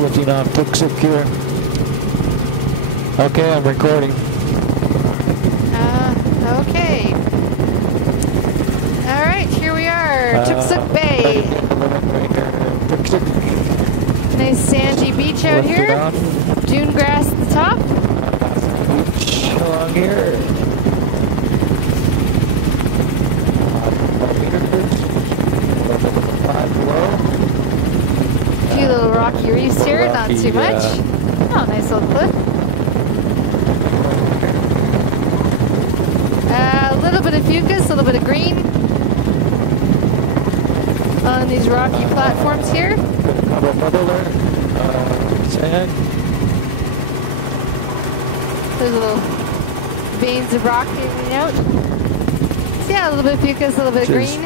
switching off Tuksuk here. Okay, I'm recording. Okay. All right, here we are, Tuksuk Bay. Nice sandy beach out here. Dune grass at the top. Beach along here. A few little rocky reefs here, not too much. Oh, nice little cliff. A little bit of fucus, a little bit of green on these rocky platforms here. Sand. There's little veins of rock hanging out. So yeah, a little bit of fucus, a little bit of green.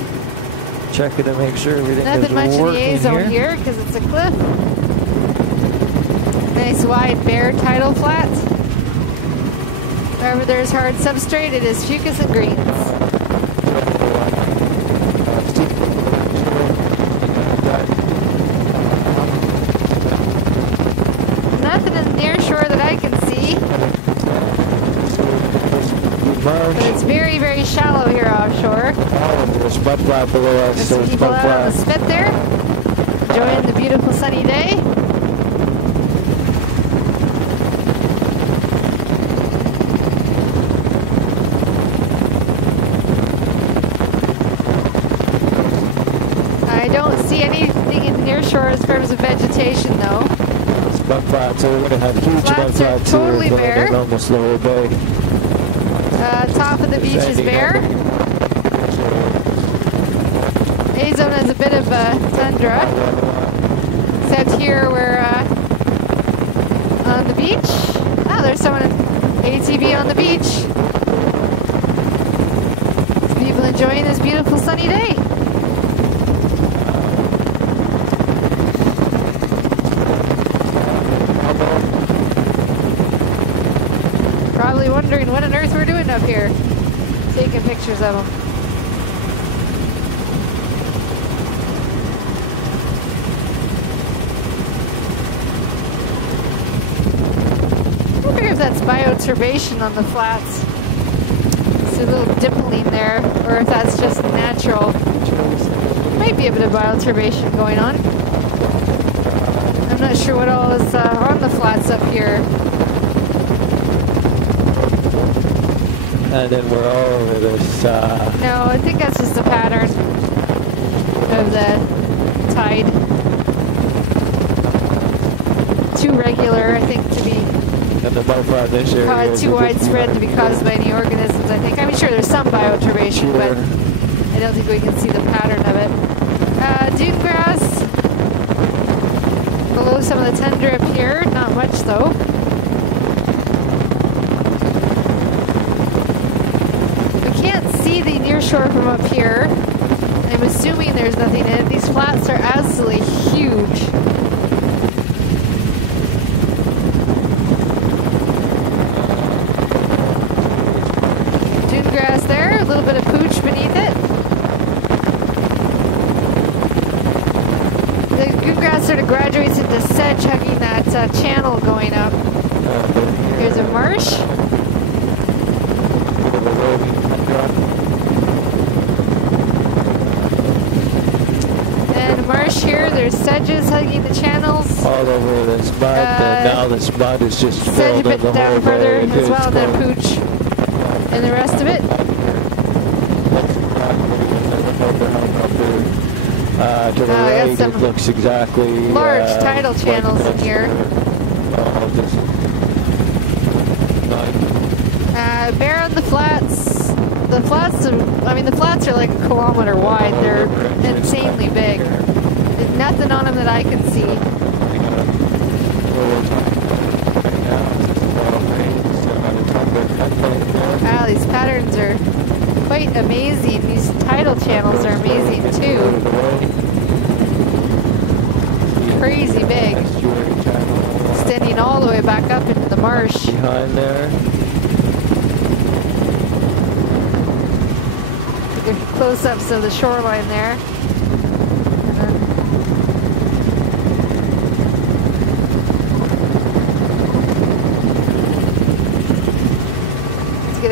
Checking to make sure everything is working. Nothing much in the A-zone here because it's a cliff. Nice wide bare tidal flat. Wherever there's hard substrate, it is fucus and greens. Nothing in the near shore that I can see. But it's very, very shallow here offshore. There's mud flat below us. There's some people out on the spit there, enjoying the beautiful sunny day. I don't see anything in the near shore as far as the vegetation, though. It's mud flat, so we're going to have huge mud flats totally here, bare. Almost the whole bay. Top of the beach is bare. A-zone has a bit of tundra. Except here we're on the beach. Oh, there's someone ATV on the beach. People enjoying this beautiful sunny day. Probably wondering what on earth we're doing up here. Taking pictures of them. I wonder if that's bioturbation on the flats. It's a little dimpling there, or if that's just natural. Might be a bit of bioturbation going on. I'm not sure what all is on the flats up here. And then we're all over this. No, I think that's just a pattern of the tide. Too regular, I think, to be And the mud flat this area too widespread to be caused by any organisms, I think. I'm sure there's some bioturbation, but I don't think we can see the pattern of it. Dune grass below some of the tundra up here, not much though. See the near shore from up here. I'm assuming there's nothing in it. These flats are absolutely huge. Dune grass there, a little bit of pooch beneath it. The dune grass sort of graduates into sedge, hugging that channel going up. There's a marsh. Marsh here, there's sedges hugging the channels. All over this mud, and now this mud is just sedge filled a in bit the down whole further bay. as well, and then pooch and the rest of it. To the right, it looks exactly large tidal channels in here. Bare on the flats. The flats, I mean, the flats are like a kilometer wide. They're insanely big. There's nothing on them that I can see. Wow, these patterns are quite amazing. These tidal channels are amazing too. Crazy big. Extending all the way back up into the marsh. Behind there. Close-ups of the shoreline there.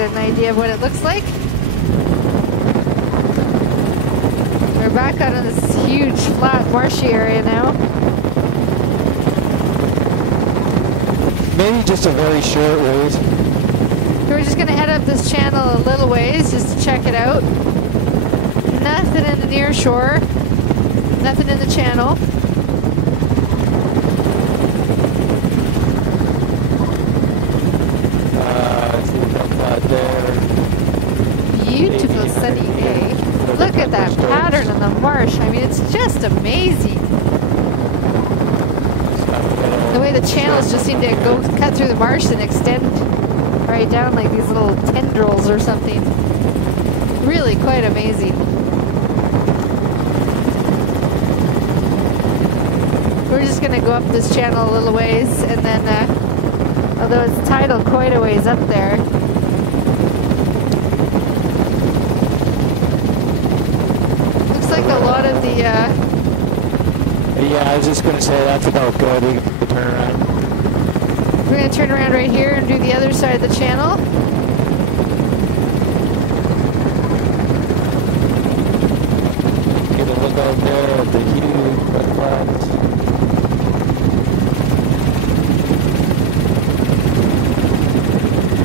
get an idea of what it looks like. We're back out in this huge, flat, marshy area now. Maybe just a very short ways. So we're just going to head up this channel a little ways just to check it out. Nothing in the near shore. Nothing in the channel. There. Beautiful sunny day. Look at that pattern in the marsh. I mean, it's just amazing. The way the channels just seem to go cut through the marsh and extend right down like these little tendrils or something. Really quite amazing. We're just going to go up this channel a little ways and then, although it's tidal quite a ways up there, like a lot of the yeah, I was just going to say that's about good. We can turn around. We're going to turn around right here and do the other side of the channel. Get a look out there at the huge red flags.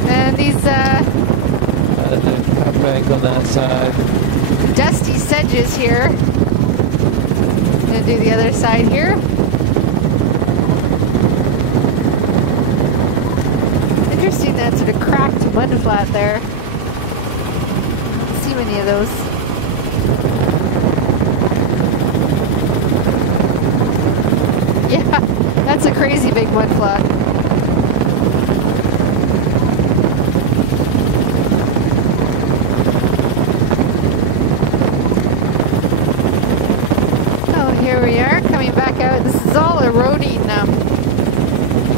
And these the cut bank on that side. Dusty sedges here. I'm going to do the other side here. Interesting, that sort of cracked mud flat there. Don't see many of those. Yeah, that's a crazy big mud flat. Here we are, coming back out. This is all eroding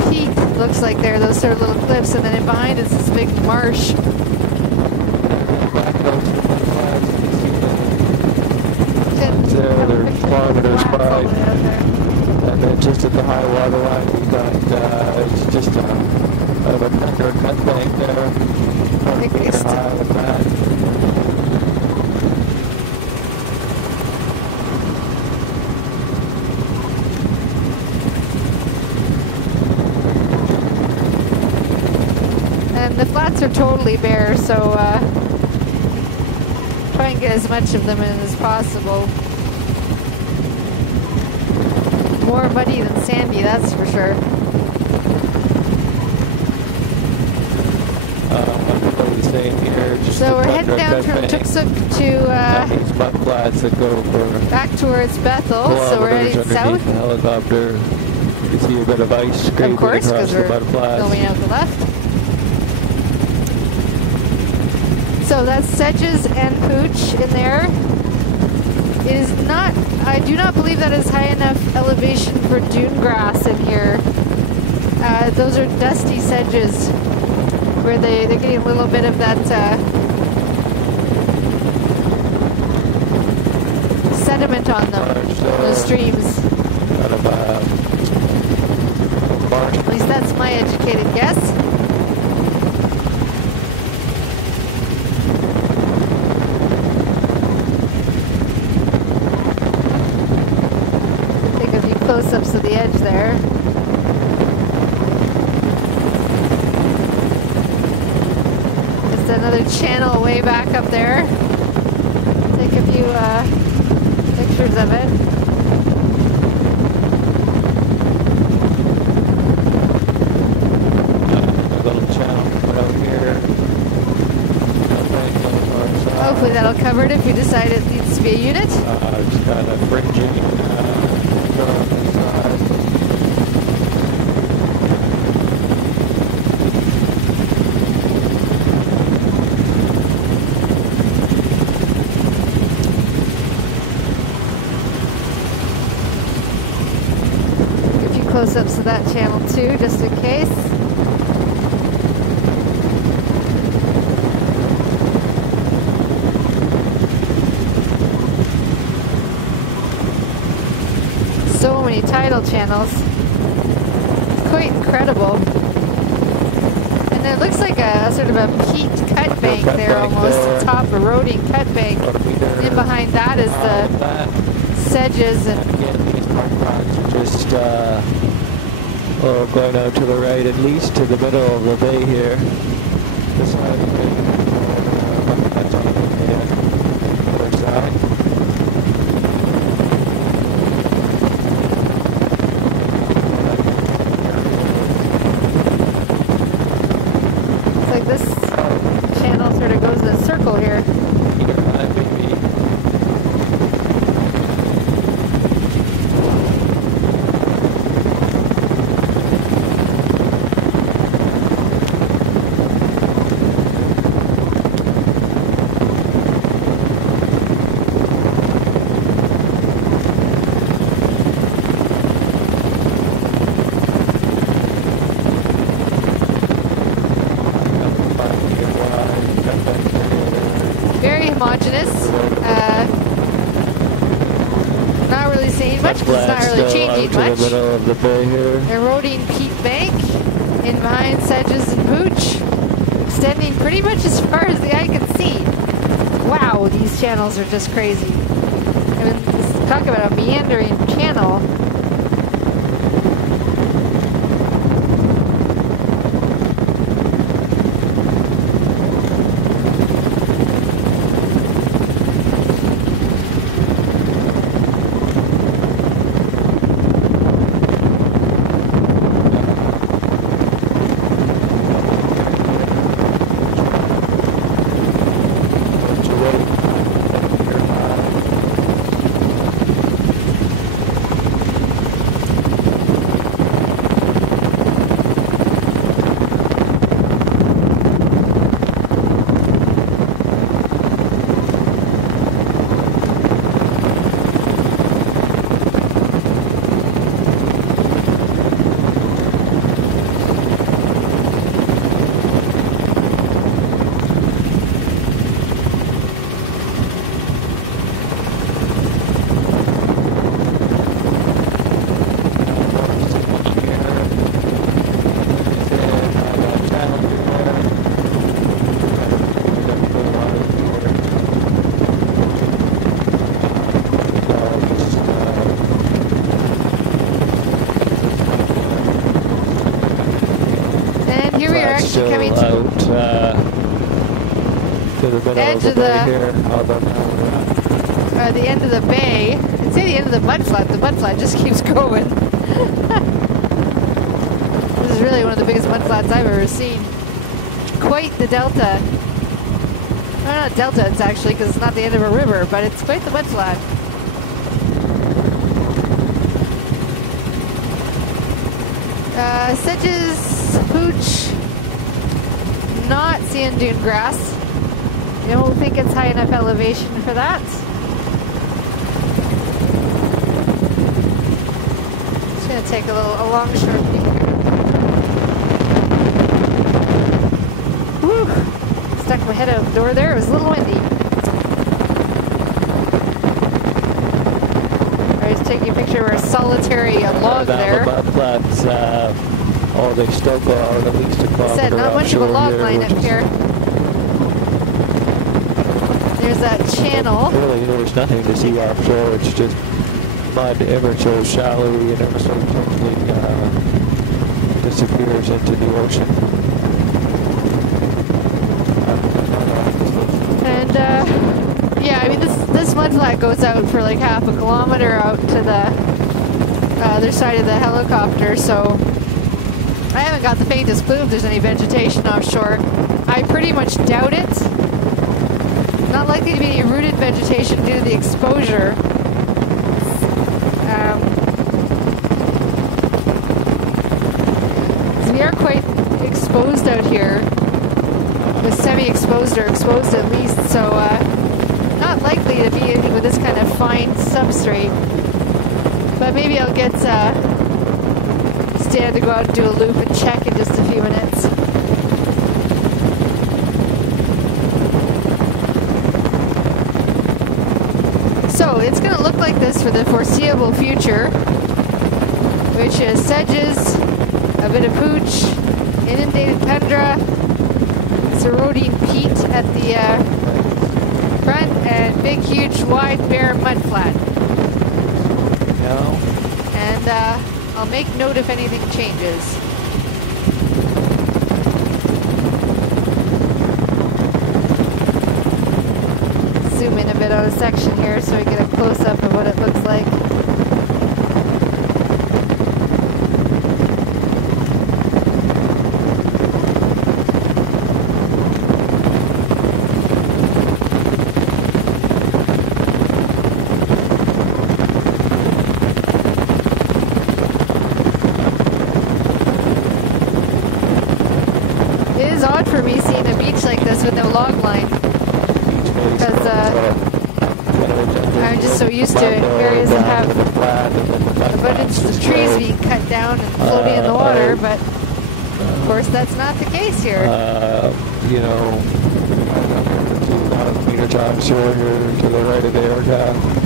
peak, looks like there, those sort of little cliffs, and then in behind is this big marsh. They're kilometers by. And then just at the high water line, we got, it's just another cut bank there. High with that. The flats are totally bare, so try and get as much of them in as possible. More muddy than sandy, that's for sure. Here, so we're heading down from Tuksuk to mud flats that go for back towards Bethel, so we're heading south. The helicopter, you can see a bit of ice scraping across the mud flats. Going out the left. So that's sedges and pooch in there. It is not, I do not believe that is high enough elevation for dune grass in here. Those are dusty sedges where they're getting a little bit of that sediment on them, those streams. At least that's my educated guess. Close-ups of the edge there. Just another channel way back up there. Take a few pictures of it. A little channel out here. Hopefully that'll cover it if we decide it needs to be a unit. Just kind of fringing. Close-ups of that channel too, just in case. So many tidal channels. Quite incredible. And it looks like a sort of a peat cut bank there almost, the top eroding cut bank. And behind that is the sedges and again, these park lots are just going out to the right, at least to the middle of the bay here. This side of the bay, that's on the other side. This channel sort of goes in a circle here. Homogeneous. Not really seeing much because it's not really changing much. The middle of the bay here. Eroding peat bank in behind sedges and pooch, extending pretty much as far as the eye can see. Wow, these channels are just crazy. I mean, talk about a meandering channel. Coming out to the middle edge of the bay here. The end of the bay. I'd say the end of the mudflat. The mudflat just keeps going. This is really one of the biggest mudflats I've ever seen. Quite the delta. No, not delta, it's actually, because it's not the end of a river, but it's quite the mudflat. Sedges, pooch. Not seeing dune grass. I don't think it's high enough elevation for that. Just gonna take a long short peek here. Whew! Stuck my head out the door there. It was a little windy. I was taking a picture of our solitary log there. Oh, they still go out at least a kilometer. Said not much of a log line up here. There's that channel. Really, there's nothing to see offshore. It's just mud ever so shallowly and ever so quickly disappears into the ocean. And yeah, I mean this mudflat goes out for like half a kilometer out to the other side of the helicopter, so I haven't got the faintest clue if there's any vegetation offshore. I pretty much doubt it. Not likely to be any rooted vegetation due to the exposure. We are quite exposed out here. With semi-exposed or exposed at least, so not likely to be anything with this kind of fine substrate. But maybe I'll get Stan to go out and do a loop and check in just a few minutes. So it's going to look like this for the foreseeable future, which is sedges, a bit of pooch, inundated tundra, eroding peat at the front, and big, huge, wide, bare mud flat. No. And I'll make note if anything changes. Zoom in a bit on a section here so we get a close-up of what it looks like. It is odd for me seeing a beach like this with no log line. Because I'm just so used to areas that have abundance of trees being cut down and floating in the water, but of course that's not the case here. You know, 2,000 meter top shore here to the right of the aircraft.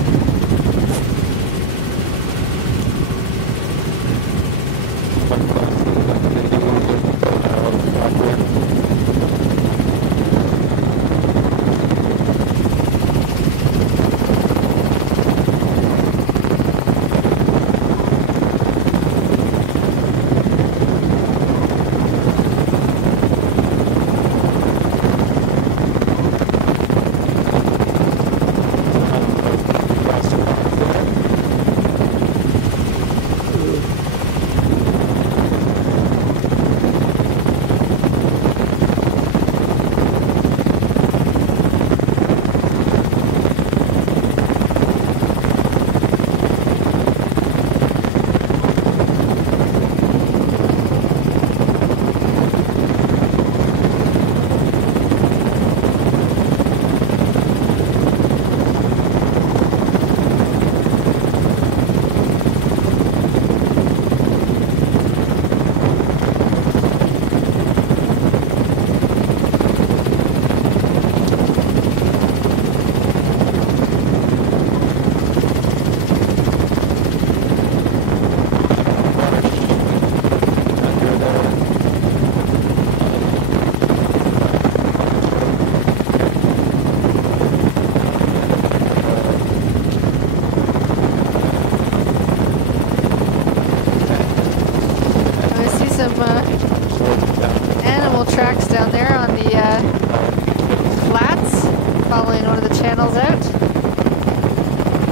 Animal tracks down there on the flats, following one of the channels out.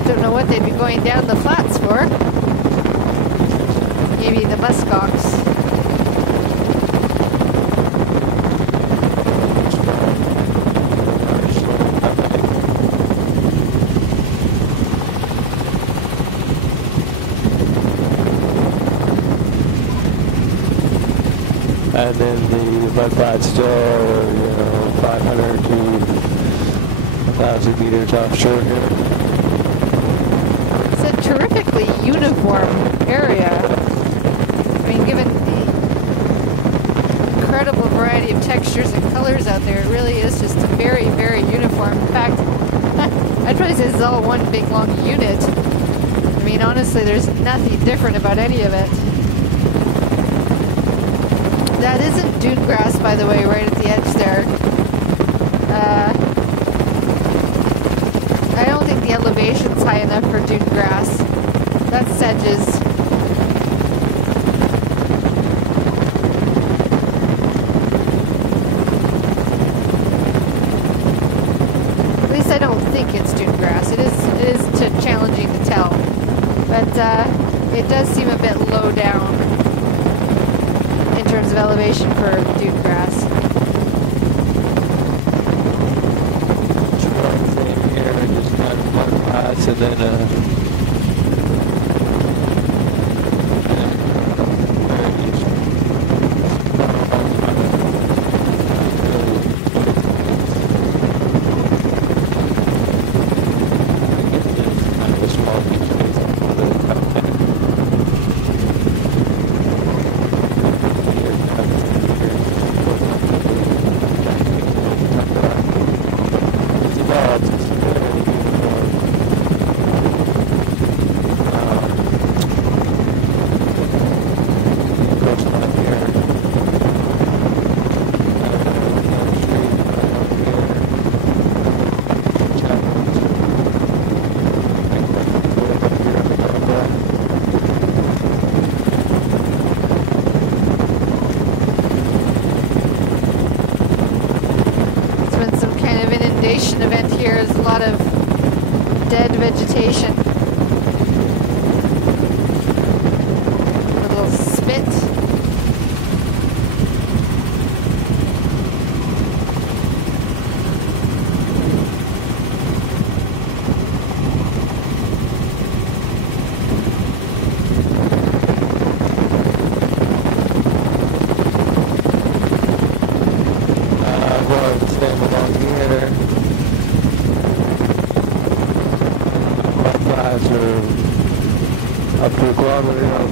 Don't know what they'd be going down the flats for. Maybe the muskox. And then the mud flats still, 500 to 1,000 meters offshore here. It's a terrifically uniform area. I mean, given the incredible variety of textures and colors out there, it really is just very, very uniform. In fact, I'd probably say this is all one big long unit. I mean, honestly, there's nothing different about any of it. That isn't dune grass, by the way, right at the edge there. I don't think the elevation's high enough for dune grass. That's sedges. At least I don't think it's dune grass. It is challenging to tell. But it does seem a bit low down in terms of elevation for dune grass. Same here, just kind of mud flats and then conservation event here. There's a lot of dead vegetation. A little spit. Up to Guadalupe.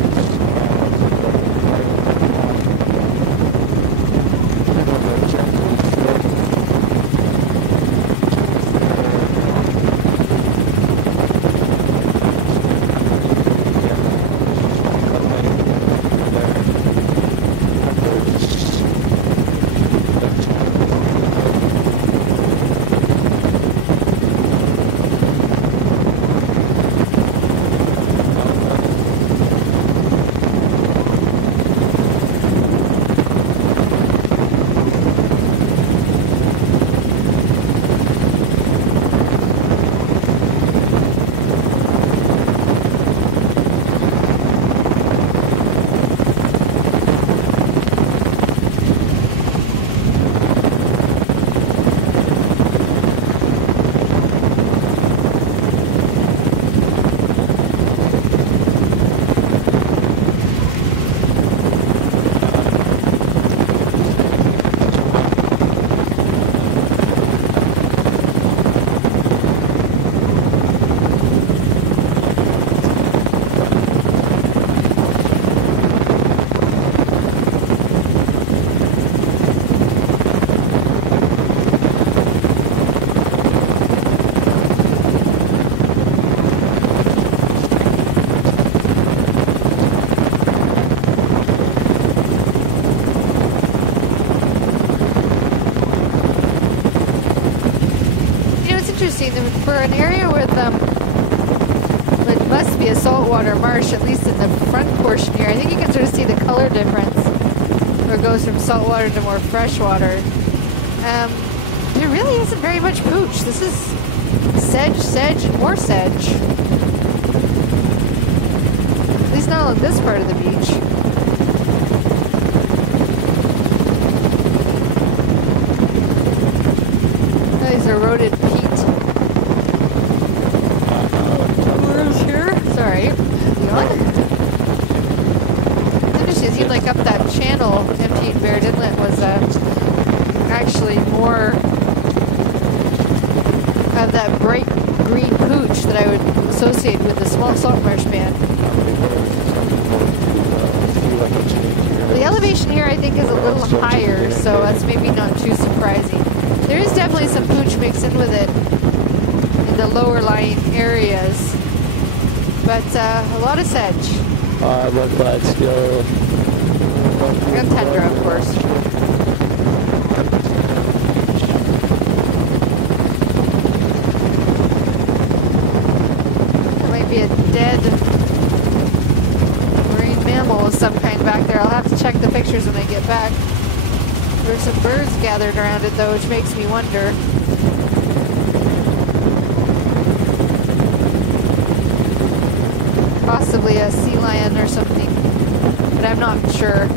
For an area with it must be a saltwater marsh, at least in the front portion here. I think you can sort of see the color difference where it goes from saltwater to more freshwater. There really isn't very much pooch. This is sedge, and more sedge. At least not on this part of the beach. These eroded peat. Sorry. It's interesting. It seemed like up that channel, empty Baird Inlet was actually more of that bright green pooch that I would associate with the small salt marsh band. The elevation here, I think, is a little higher, so that's maybe not too surprising. There is definitely some pooch mixed in with it in the lower lying areas. But a lot of sedge. But glad still. And tundra, of course. There might be a dead marine mammal of some kind back there. I'll have to check the pictures when I get back. There's some birds gathered around it, though, which makes me wonder. Possibly a sea lion or something, but I'm not sure.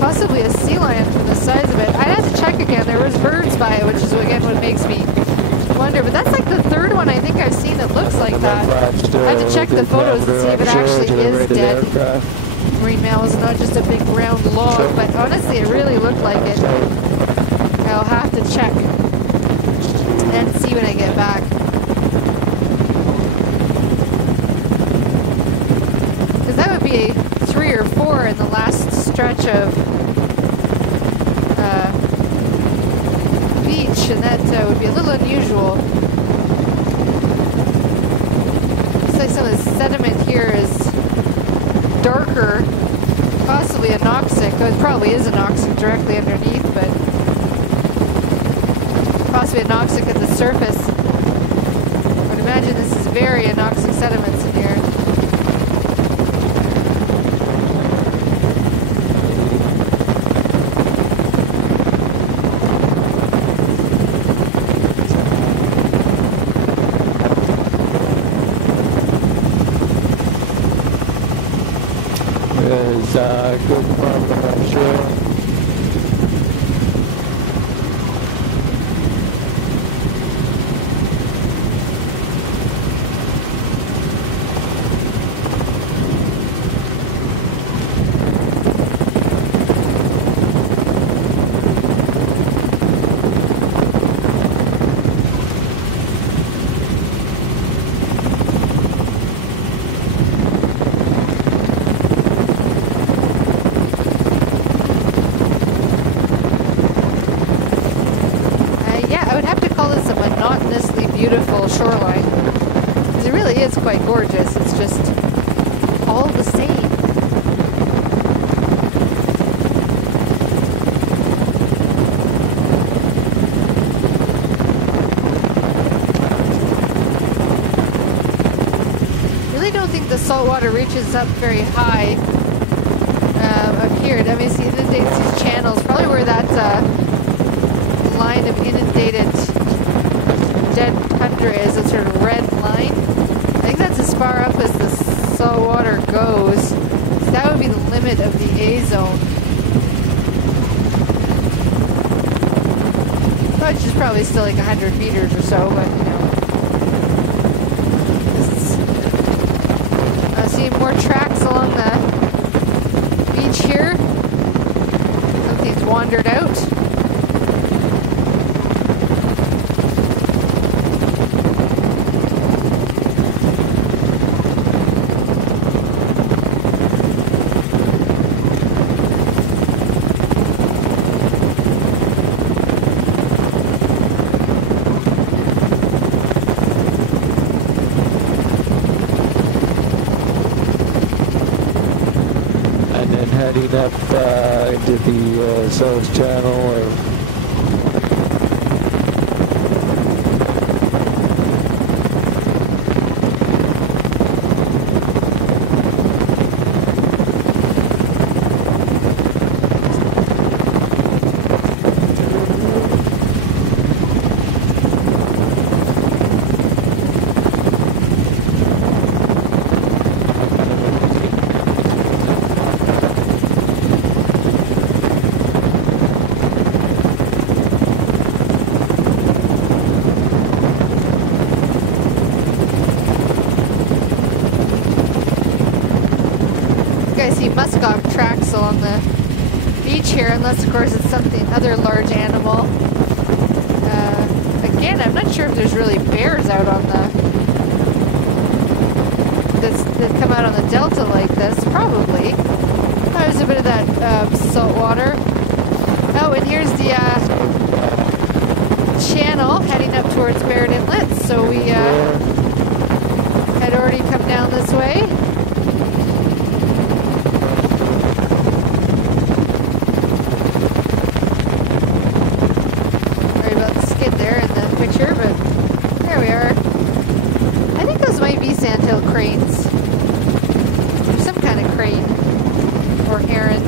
Possibly a sea lion from the size of it. I'd have to check again. There was birds by it, which is again what makes me wonder. But that's like the third one I think I've seen that looks like that. I have to check the photos to see if it actually is dead marine mammals, not just a big round log. But honestly, it really looked like it. I'll have to check and see when I get back. Because that would be 3 or 4 in the last stretch of beach, and that would be a little unusual. Looks like some of the sediment here is darker, possibly anoxic. Oh, it probably is anoxic directly underneath, but possibly anoxic at the surface. I would imagine this is very anoxic sediments in here. Good pump, I'm sure. Beautiful shoreline, because it really is quite gorgeous. It's just all the same. Really don't think the saltwater reaches up very high up here. It obviously inundates these channels, probably where that line of inundated dead tundra is, a sort of red line. I think that's as far up as the salt water goes. So that would be the limit of the A zone. Which is probably still like 100 meters or so, but you know. I see more tracks along the beach here. Something's wandered out. Heading up into the South Channel. Muskox tracks along the beach here, unless of course it's something other large animal. Again, I'm not sure if there's really bears out on the that come out on the delta like this. Probably. Oh, there's a bit of that salt water. Oh, and here's the channel heading up towards Barrett Inlet. So we had already come down this way. Picture, but there we are. I think those might be sandhill cranes. Or some kind of crane. Or heron.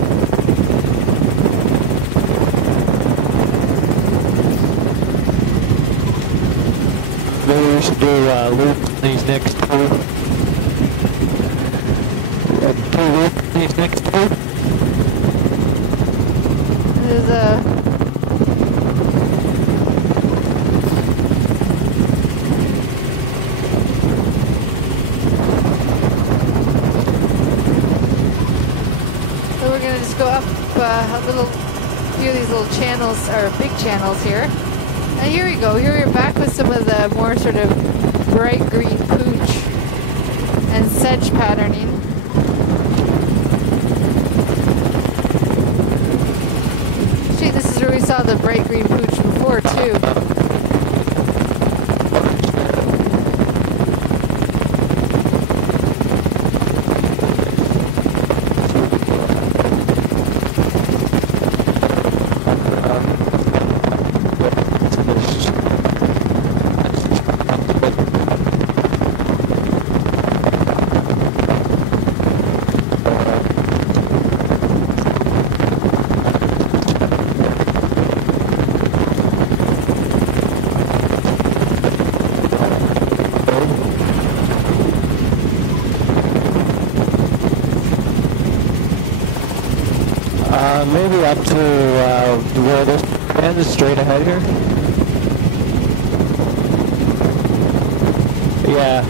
Maybe we should do loop these next two. Loop these next two. There's a go up a few of these little channels, or big channels here. And here we go. Here we're back with some of the more sort of bright green pooch and sedge patterning. Actually, this is where we saw the bright green pooch before. before too. Maybe up to where this band is straight ahead here. Yeah.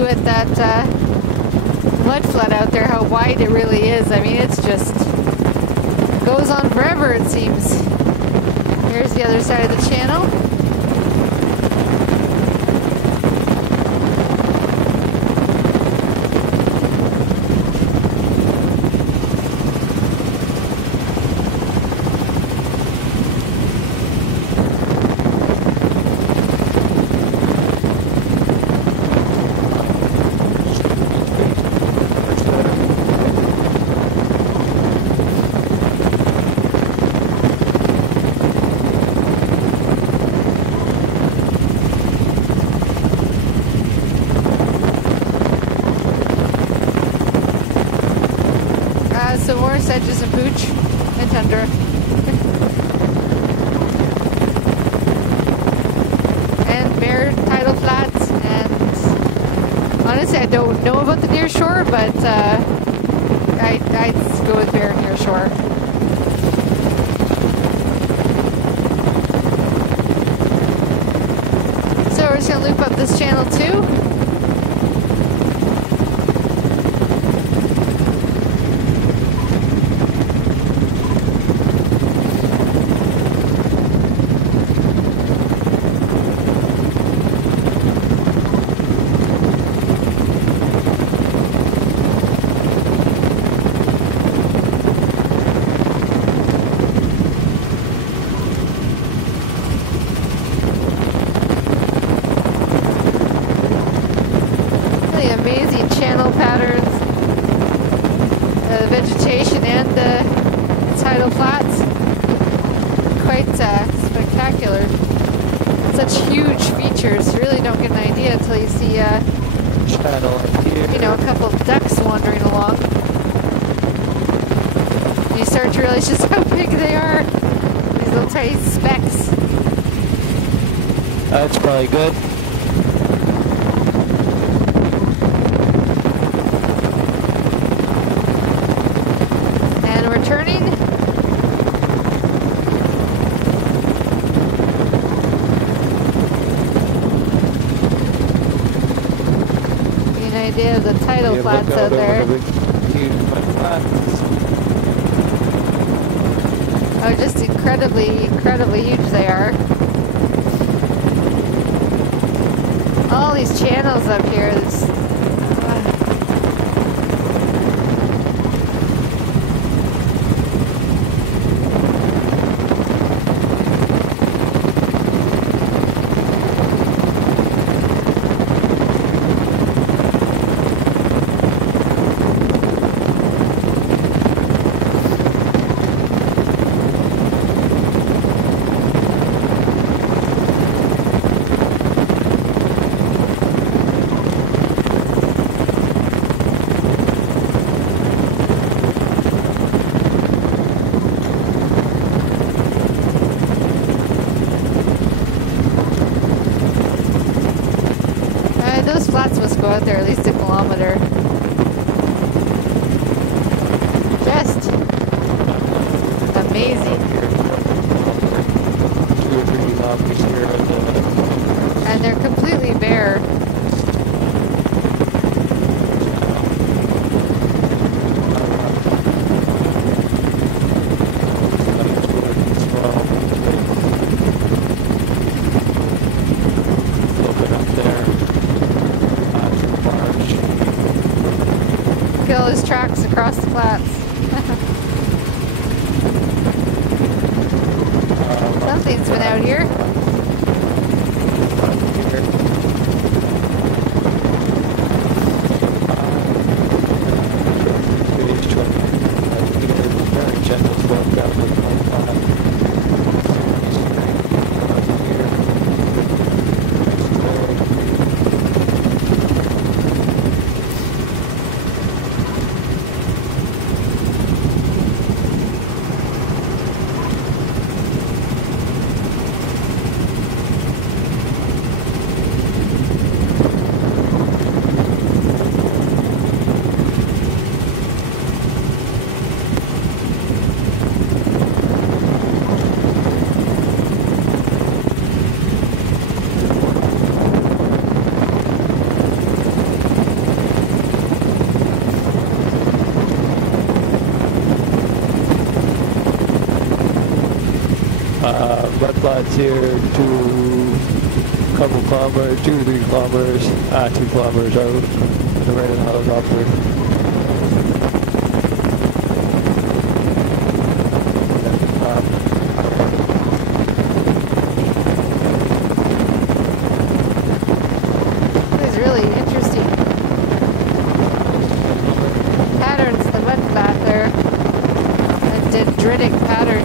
With that mud flood out there, how wide it really is. I mean, it's just goes on forever, it seems. Here's the other side of the channel. Some more sedges and pooch and tundra. And bare tidal flats, and honestly I don't know about the near shore, but I'd go with bare near shore. So we're just gonna loop up this channel too. Amazing channel patterns, the vegetation and the tidal flats, quite spectacular. Such huge features, you really don't get an idea until you see you know, a couple of ducks wandering along. You start to realize just how big they are, these little tiny specks. That's probably good. Turning. Give you an idea of the tidal flats out there. Oh, just incredibly, incredibly huge they are. All these channels up here. those flats must go out there at least a kilometer. Just amazing. 2 or 3 kilometers here. And they're completely bare. All his tracks across the flats. Something's been out here. Red flats here, 2 kilometers, 2 to 3 kilometers, 2 kilometers out. The right of the helicopter. This is really interesting. Patterns in the mud flat there. A dendritic pattern.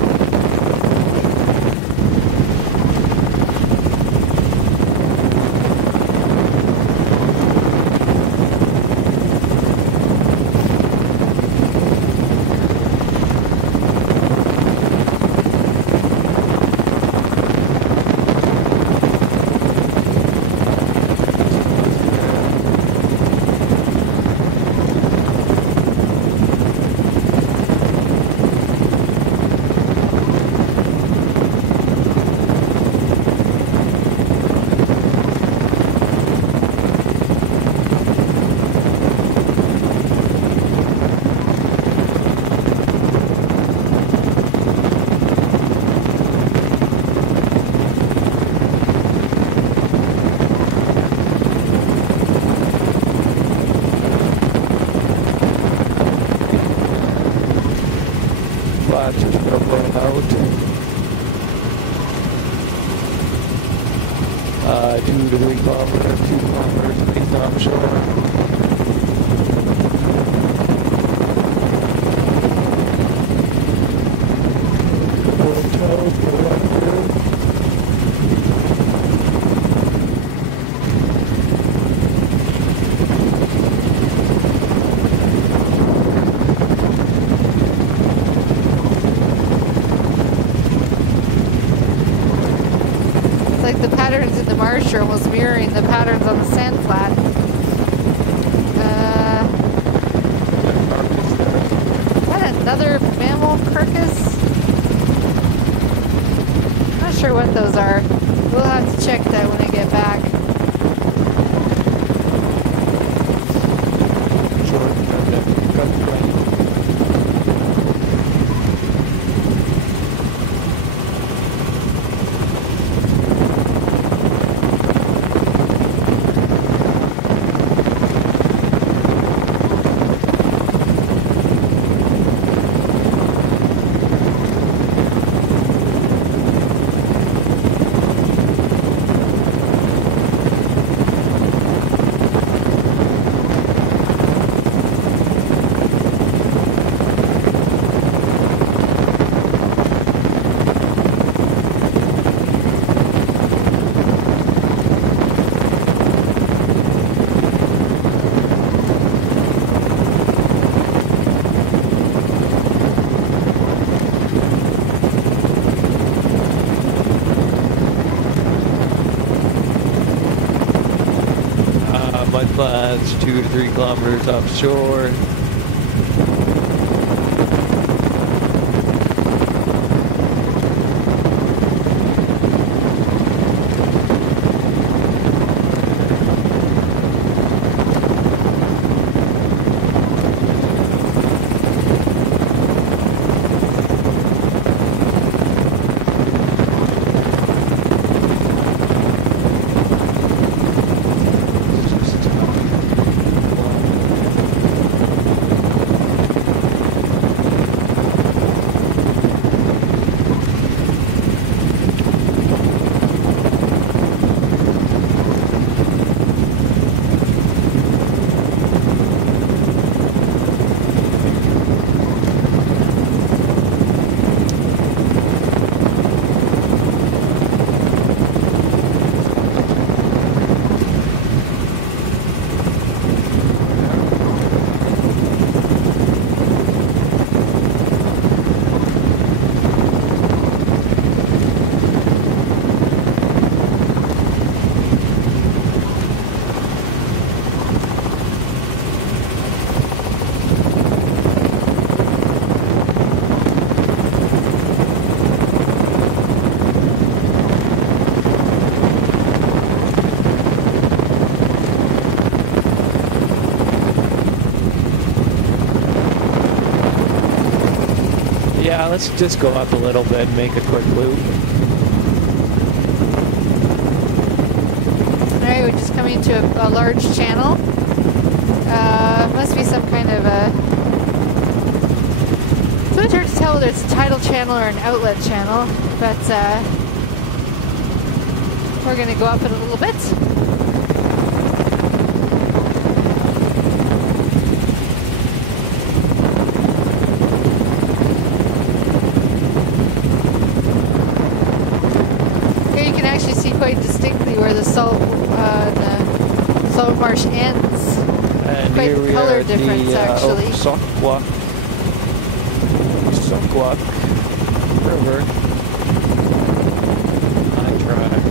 Flats are still going out. 2 to 3 kilometers, 2 kilometers, at least on shore. Like the patterns in the marsh are almost mirroring the patterns on the sand flat. Is that another mammal carcass? Not sure what those are. We'll have to check that when I get back. mud flats, 2 to 3 kilometers offshore. Yeah, let's just go up a little bit and make a quick loop. Alright, we're just coming to a large channel. Must be some kind of a... It's really hard to tell whether it's a tidal channel or an outlet channel, but we're going to go up it a little bit. Quite distinctly where the salt marsh ends. And quite here we color are at difference the actually. Sokwak River. I tried.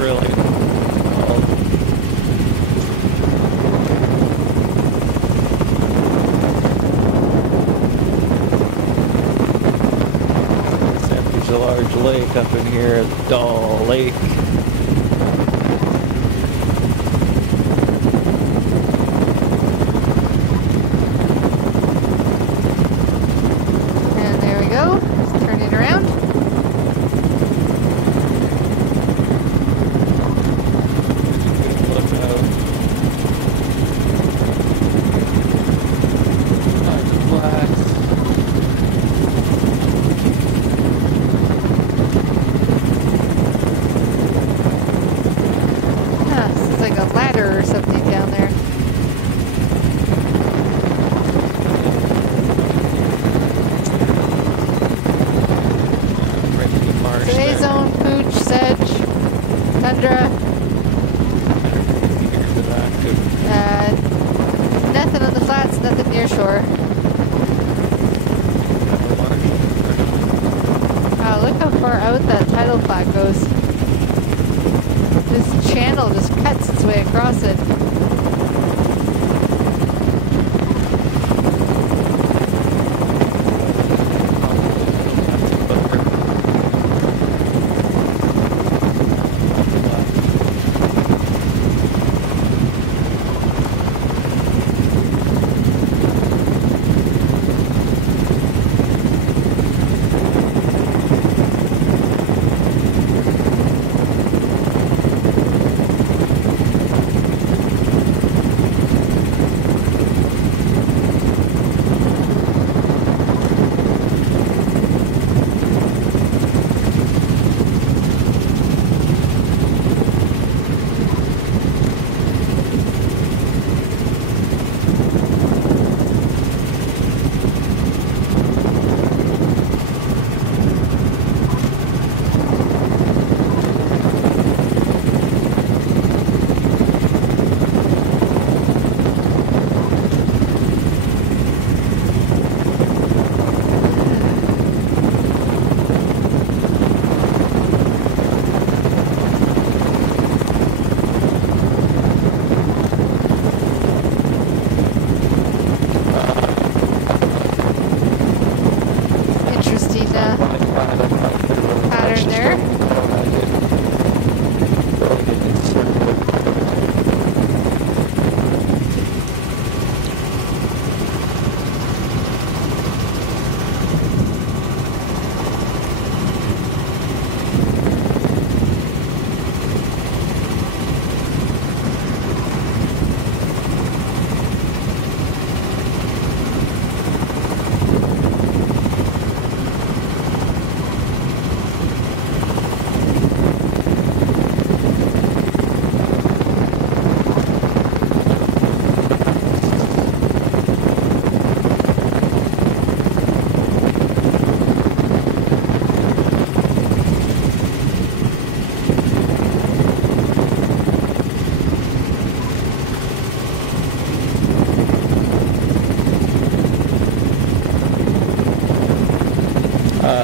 Really cold. There's a large lake up in here, Doll Lake. And there we go. Just turn it around. Look out. Black. Like a ladder or something down there. Shorezone, pooch, sedge, tundra. Nothing on the flats, nothing near shore. Wow, look how far out that tidal flat goes. This channel just cuts its way across it.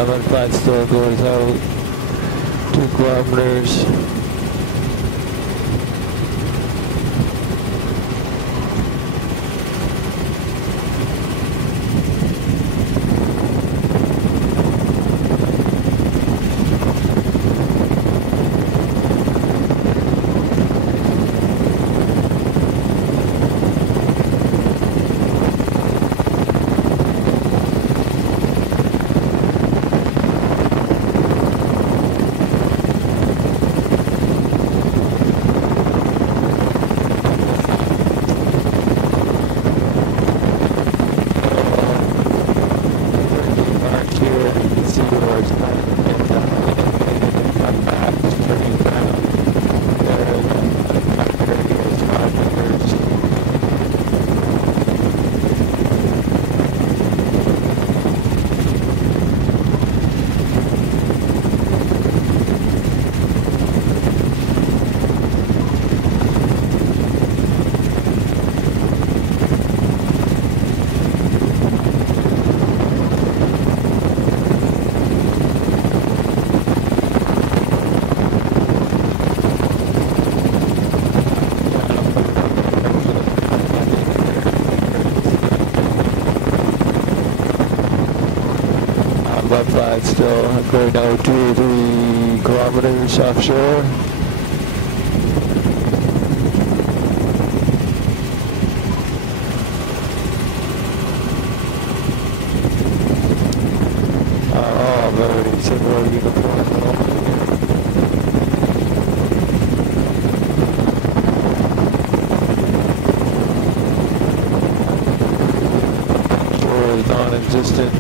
mud flat still goes out 2 kilometers. Mud flat still going out 2 or 3 kilometers offshore. Very similar uniform. Shore is non-existent.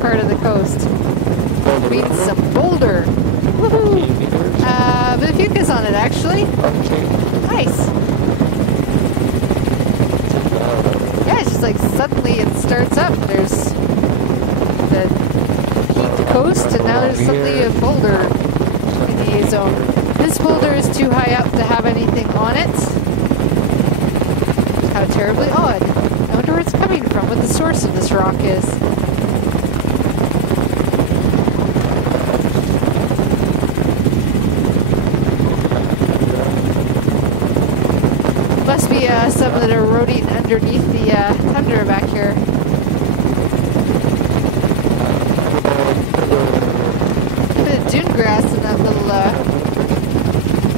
Part of the coast. Means some boulder. Woohoo! But a fucus on it actually. Nice. Yeah, it's just like suddenly it starts up. There's the heat coast, and now there's suddenly a boulder in the A zone. This boulder is too high up to have anything on it. How terribly odd. I wonder where it's coming from, what the source of this rock is. Must be some that are eroding underneath the tundra back here. A bit of dune grass in that little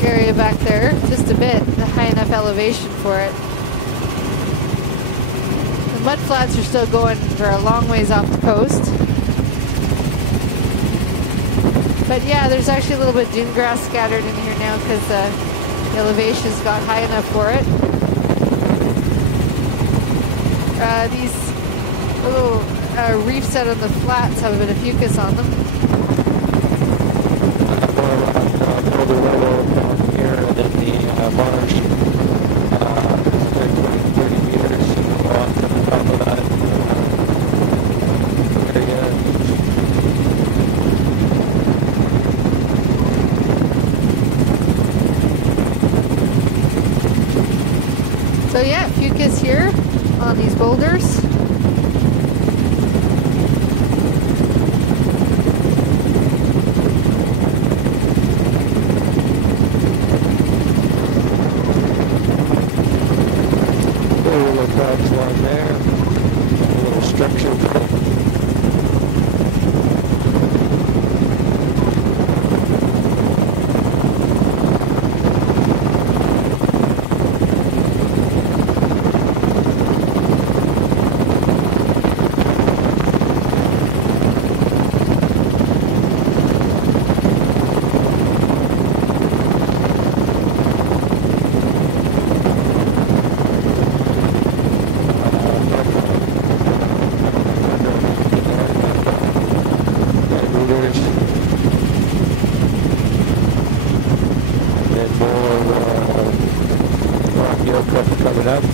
area back there. Just a bit, a high enough elevation for it. The mud flats are still going for a long ways off the coast. But yeah, there's actually a little bit of dune grass scattered in here now because the elevation's got high enough for it. These little reefs out on the flats have a bit of fucus on them. Further level down here than the marsh. 30 meters off the top of that area. So yeah, fucus here on these boulders. Little crabs along there. A little structure. rock hill cover coming up.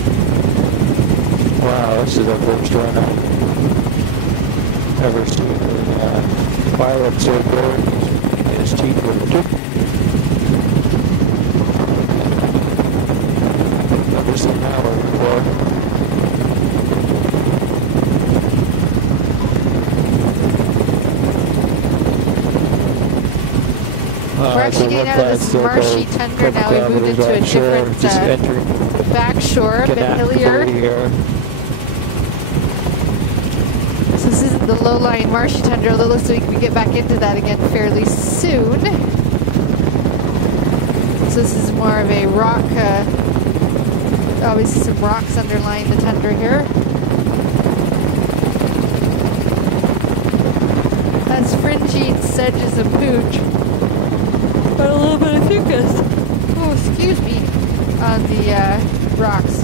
Wow, this is the first one I've ever seen a pilot so good in his teeth with a tip. Never seen that one before. We're actually getting out of this marshy tundra now. We've moved into a different back shore, a bit hillier. So this isn't the low-lying marshy tundra, although it looks like we can get back into that again fairly soon. So this is more of a rock, obviously some rocks underlying the tundra here. That's fringy sedges of pooch. But a little bit of fucus. Oh, excuse me. On the rocks.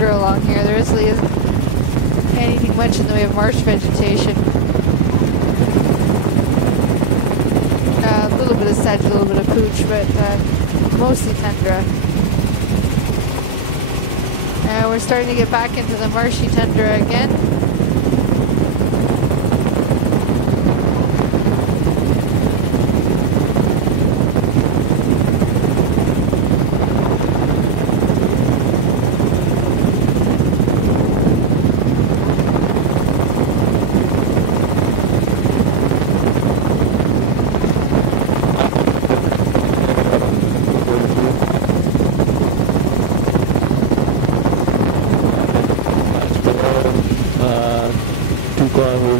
Along here, there really isn't anything much in the way of marsh vegetation. A little bit of sedge, a little bit of pooch, but mostly tundra. And we're starting to get back into the marshy tundra again.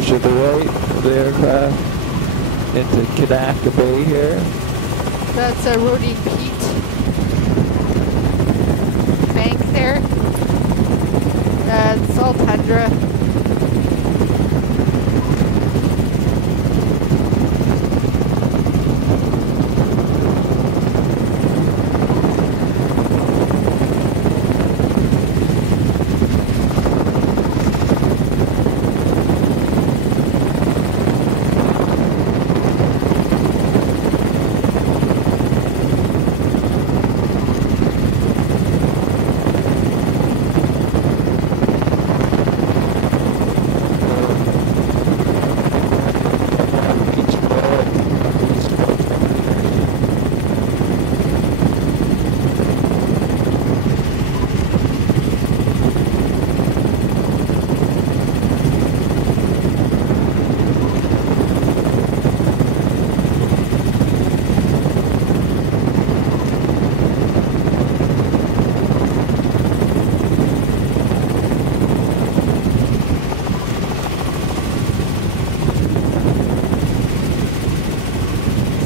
To the right of the aircraft into Kanaka Bay here. That's a Rhodine Peat bank there. It's all tundra.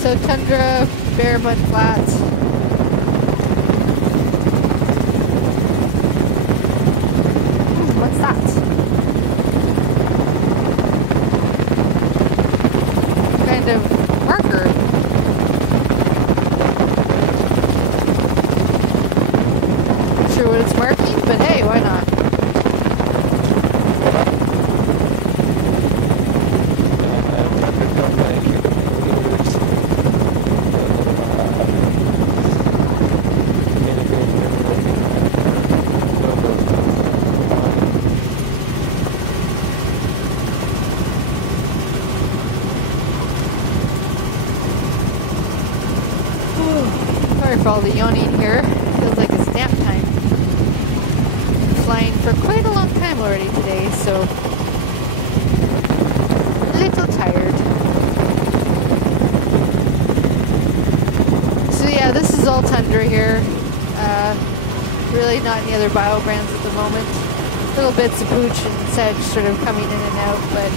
So tundra, bare mud flats. What's that? Kind of marker. Not sure what it's marking, but hey, why not? for all the yawning here. Feels like it's nap time. Flying for quite a long time already today, so a little tired. So yeah, this is all tundra here. Really not any other biobrands at the moment. Little bits of pooch and sedge sort of coming in and out, but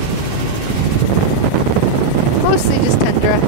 mostly just tundra.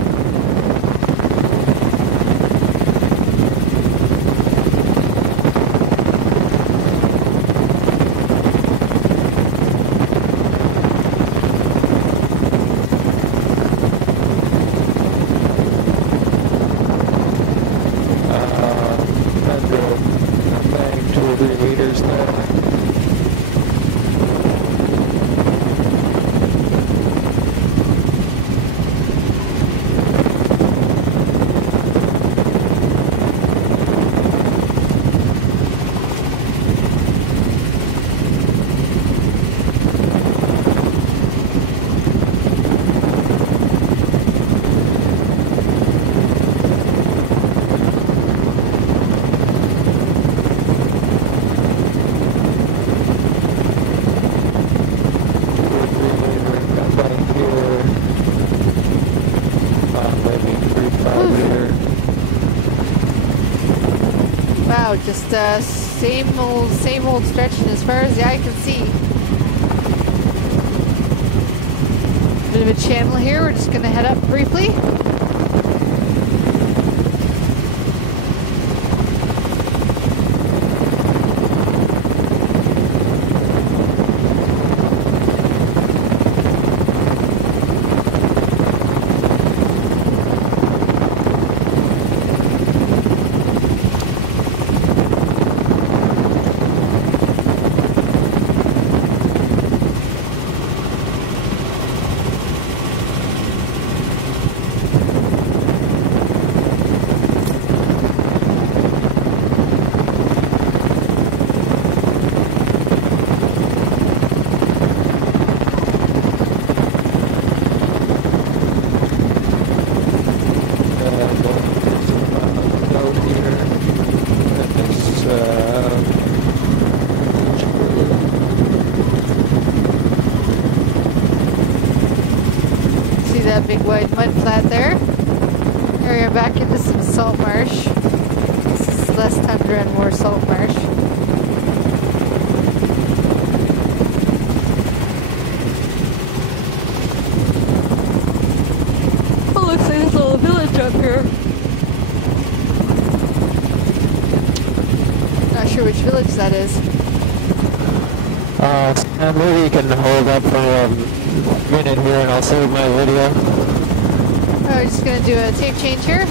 Wow, just same old stretching as far as the eye can see. Bit of a channel here. We're just going to head up briefly. That big wide mud flat there. Here we're back into some salt marsh. This is less tundra and more salt marsh. Oh, looks like there's a little village up here. Not sure which village that is. Maybe you can hold up for a minute here and I'll save my video. Oh, we're just going to do a tape change here.